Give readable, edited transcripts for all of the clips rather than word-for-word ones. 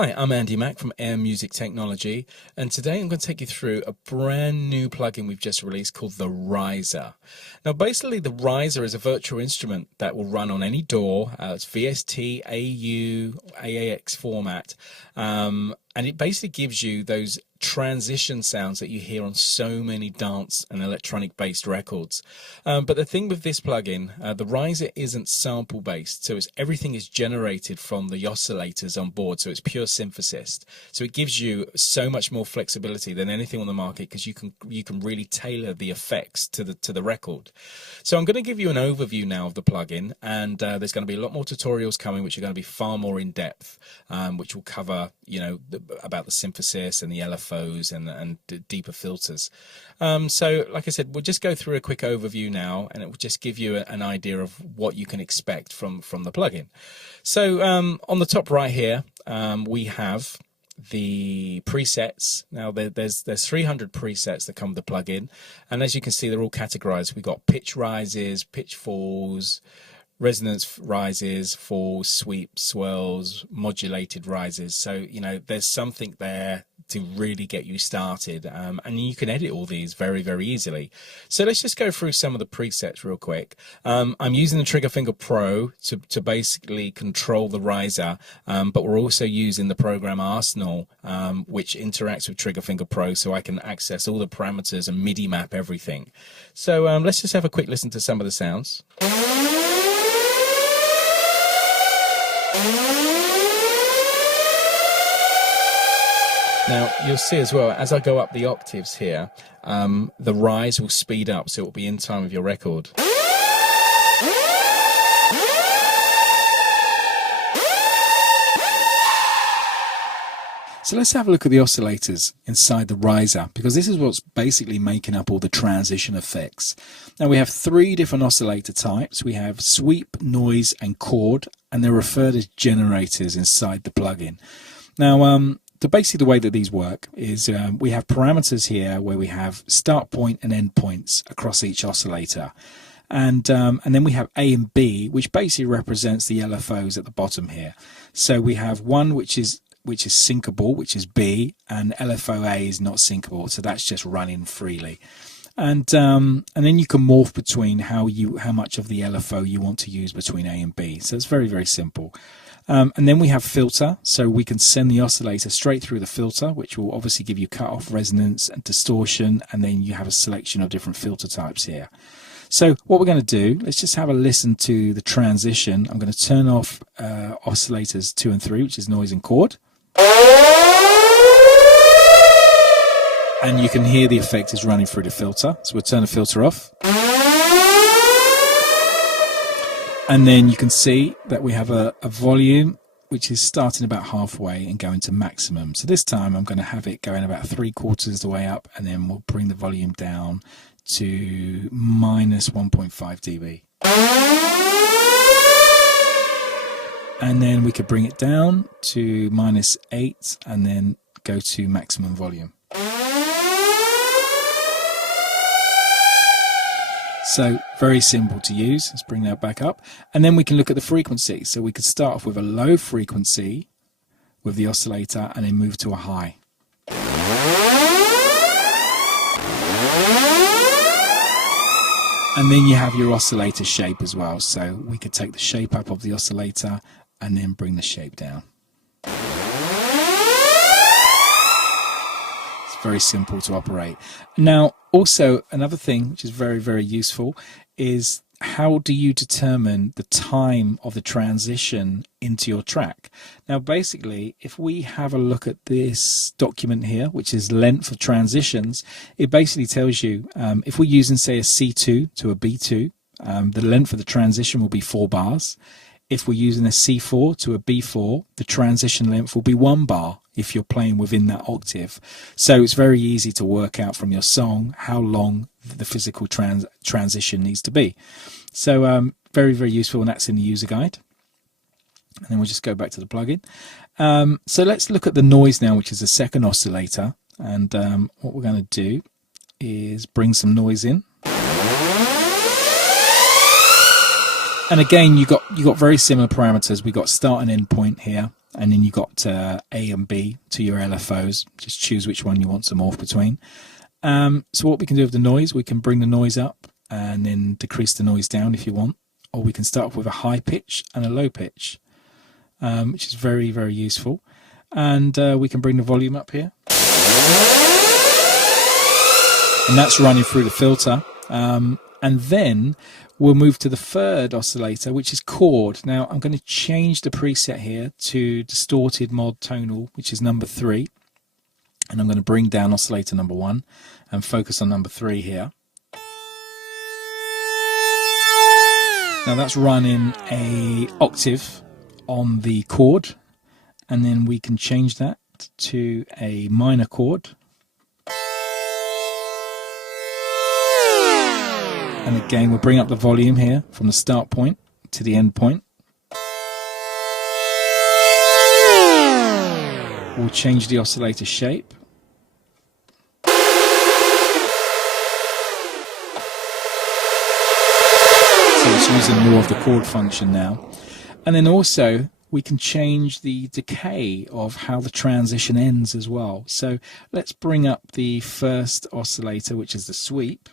Hi, I'm Andy Mack from Air Music Technology, and today I'm going to take you through a brand new plugin we've just released called the Riser. Now basically the Riser is a virtual instrument that will run on any DAW. It's VST, AU, AAX format, and it basically gives you those transition sounds that you hear on so many dance and electronic based records. But the thing with this plugin, the Riser isn't sample based, so everything is generated from the oscillators on board, so it's pure synthesis. So it gives you so much more flexibility than anything on the market, because you can really tailor the effects to the record. So I'm going to give you an overview now of the plugin, and there's going to be a lot more tutorials coming which are going to be far more in depth, which will cover about the synthesis and the LFOs and deeper filters. So like I said, we'll just go through a quick overview now, and it will just give you an idea of what you can expect from the plugin. So on the top right here, we have the presets. Now there's 300 presets that come with the plugin, and as you can see, they're all categorized. We've got pitch rises, pitch falls, resonance rises, falls, sweeps, swirls, modulated rises. So there's something there to really get you started, and you can edit all these very, very easily. So let's just go through some of the presets real quick. I'm using the Triggerfinger Pro to basically control the riser, but we're also using the program Arsenal, which interacts with Triggerfinger Pro, so I can access all the parameters and MIDI map everything. So let's just have a quick listen to some of the sounds. Now you'll see as well, as I go up the octaves here, the rise will speed up, so it will be in time with your record. So let's have a look at the oscillators inside the riser, because this is what's basically making up all the transition effects. Now we have 3 different oscillator types. We have sweep, noise and chord, and they're referred as generators inside the plugin. Now basically the way that these work is we have parameters here where we have start point and end points across each oscillator, and then we have A and B, which basically represents the LFOs at the bottom here. So we have one which is syncable, which is B, and LFO A is not syncable, so that's just running freely. And then you can morph between how much of the LFO you want to use between A and B. So it's very, very simple. And then we have filter, so we can send the oscillator straight through the filter, which will obviously give you cut-off, resonance and distortion, and then you have a selection of different filter types here. So what we're going to do, let's just have a listen to the transition. I'm going to turn off oscillators 2 and 3, which is noise and chord. And you can hear the effect is running through the filter. So we'll turn the filter off. And then you can see that we have a volume which is starting about halfway and going to maximum. So this time I'm going to have it going about 3/4 the way up, and then we'll bring the volume down to minus 1.5 dB. And then we could bring it down to minus 8 and then go to maximum volume. So very simple to use. Let's bring that back up. And then we can look at the frequency. So we could start off with a low frequency with the oscillator and then move to a high. And then you have your oscillator shape as well. So we could take the shape up of the oscillator and then bring the shape down. Very simple to operate. Now also another thing which is very, very useful is how do you determine the time of the transition into your track. Now basically if we have a look at this document here, which is length of transitions, it basically tells you if we're using say a C2 to a B2, the length of the transition will be 4 bars. If we're using a C4 to a B4, the transition length will be 1 bar if you're playing within that octave. So it's very easy to work out from your song how long the physical transition needs to be. So very, very useful, and that's in the user guide. And then we'll just go back to the plugin. So let's look at the noise now, which is the second oscillator. And what we're going to do is bring some noise in. And again, you got very similar parameters. We got start and end point here. and then you've got A and B to your LFOs. Just choose which one you want to morph between. So what we can do with the noise, we can bring the noise up and then decrease the noise down if you want, or we can start off with a high pitch and a low pitch, which is very, very useful. And we can bring the volume up here, and that's running through the filter. And then we'll move to the third oscillator, which is Chord. Now I'm going to change the preset here to distorted mod tonal, which is number 3. And I'm going to bring down oscillator number 1 and focus on number 3 here. Now that's running a octave on the chord, and then we can change that to a minor chord. And again, we'll bring up the volume here from the start point to the end point. We'll change the oscillator shape. So it's using more of the chord function now. And then also we can change the decay of how the transition ends as well. So let's bring up the first oscillator, which is the sweep.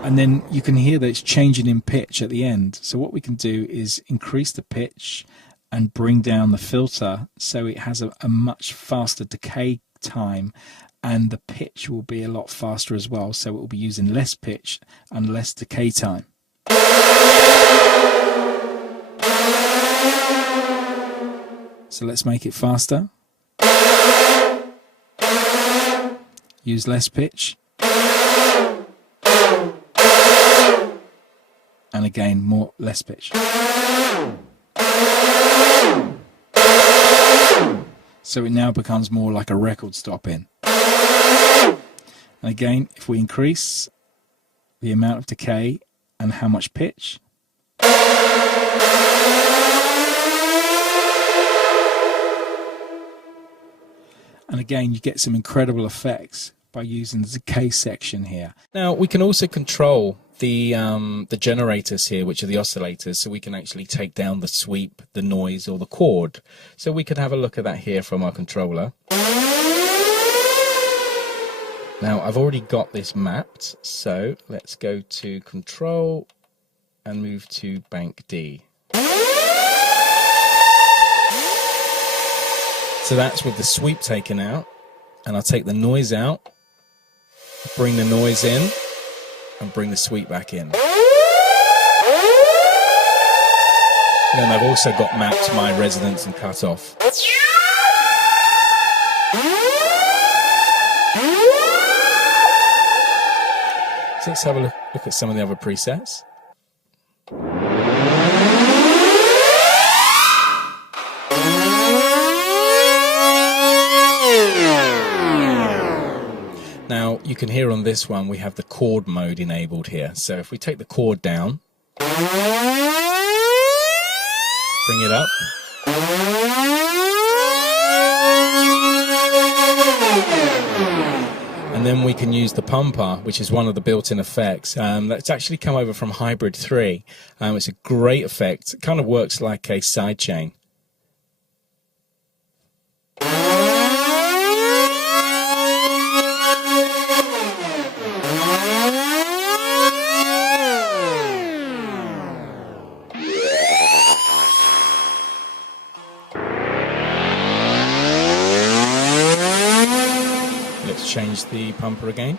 And then you can hear that it's changing in pitch at the end. So what we can do is increase the pitch and bring down the filter so it has a much faster decay time, and the pitch will be a lot faster as well. So it will be using less pitch and less decay time. So let's make it faster. Use less pitch. And again, less pitch. So it now becomes more like a record stopping. And again, if we increase the amount of decay and how much pitch, and again, you get some incredible effects by using the decay section here. Now we can also control the generators here, which are the oscillators, so we can actually take down the sweep, the noise, or the chord. So we could have a look at that here from our controller. Now I've already got this mapped, so let's go to Control and move to Bank D. So that's with the sweep taken out, and I'll take the noise out, bring the noise in, and bring the sweep back in. Then I've also got mapped my resonance and cutoff. So let's have a look at some of the other presets. Now you can hear on this one we have the chord mode enabled here. So if we take the chord down, bring it up, and then we can use the pumper, which is one of the built-in effects. That's actually come over from Hybrid 3. It's a great effect. It kind of works like a sidechain. Let's change the pumper again.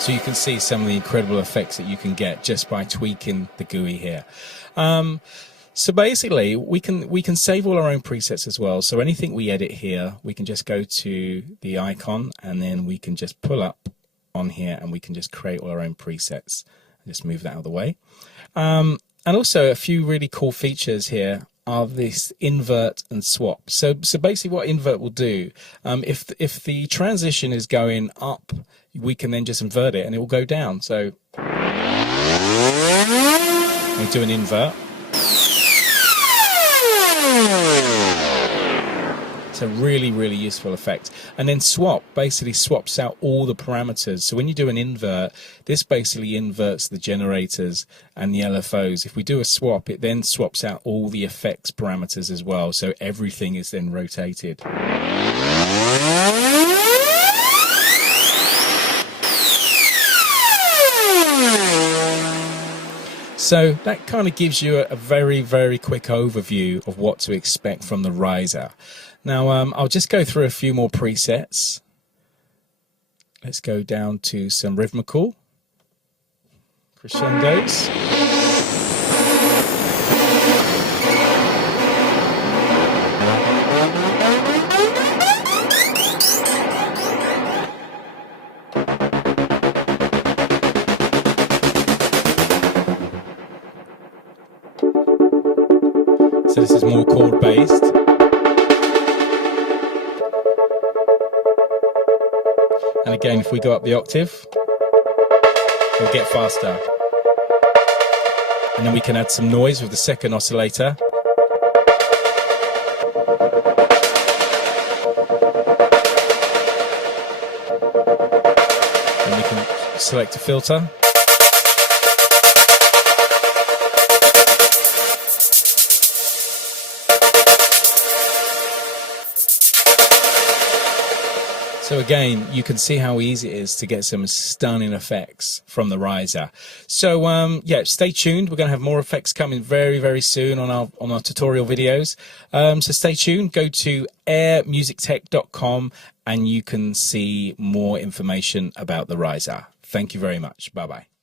So you can see some of the incredible effects that you can get just by tweaking the GUI here. So basically, we can save all our own presets as well. So anything we edit here, we can just go to the icon, and then we can just pull up on here, and we can just create all our own presets. Just move that out of the way. And also a few really cool features here are this invert and swap. So basically what invert will do, if the transition is going up, we can then just invert it and it will go down. So we do an invert. It's a really, really useful effect. And then swap basically swaps out all the parameters. So when you do an invert, this basically inverts the generators and the LFOs. If we do a swap, it then swaps out all the effects parameters as well. So everything is then rotated. So that kind of gives you a very, very quick overview of what to expect from the riser. Now, I'll just go through a few more presets. Let's go down to some rhythmical crescendos. So this is more chord based. And again, if we go up the octave, we'll get faster. And then we can add some noise with the second oscillator. And we can select a filter. So again, you can see how easy it is to get some stunning effects from the riser. So yeah, stay tuned. We're going to have more effects coming very, very soon on our tutorial videos. So stay tuned. Go to airmusictech.com and you can see more information about the riser. Thank you very much. Bye bye.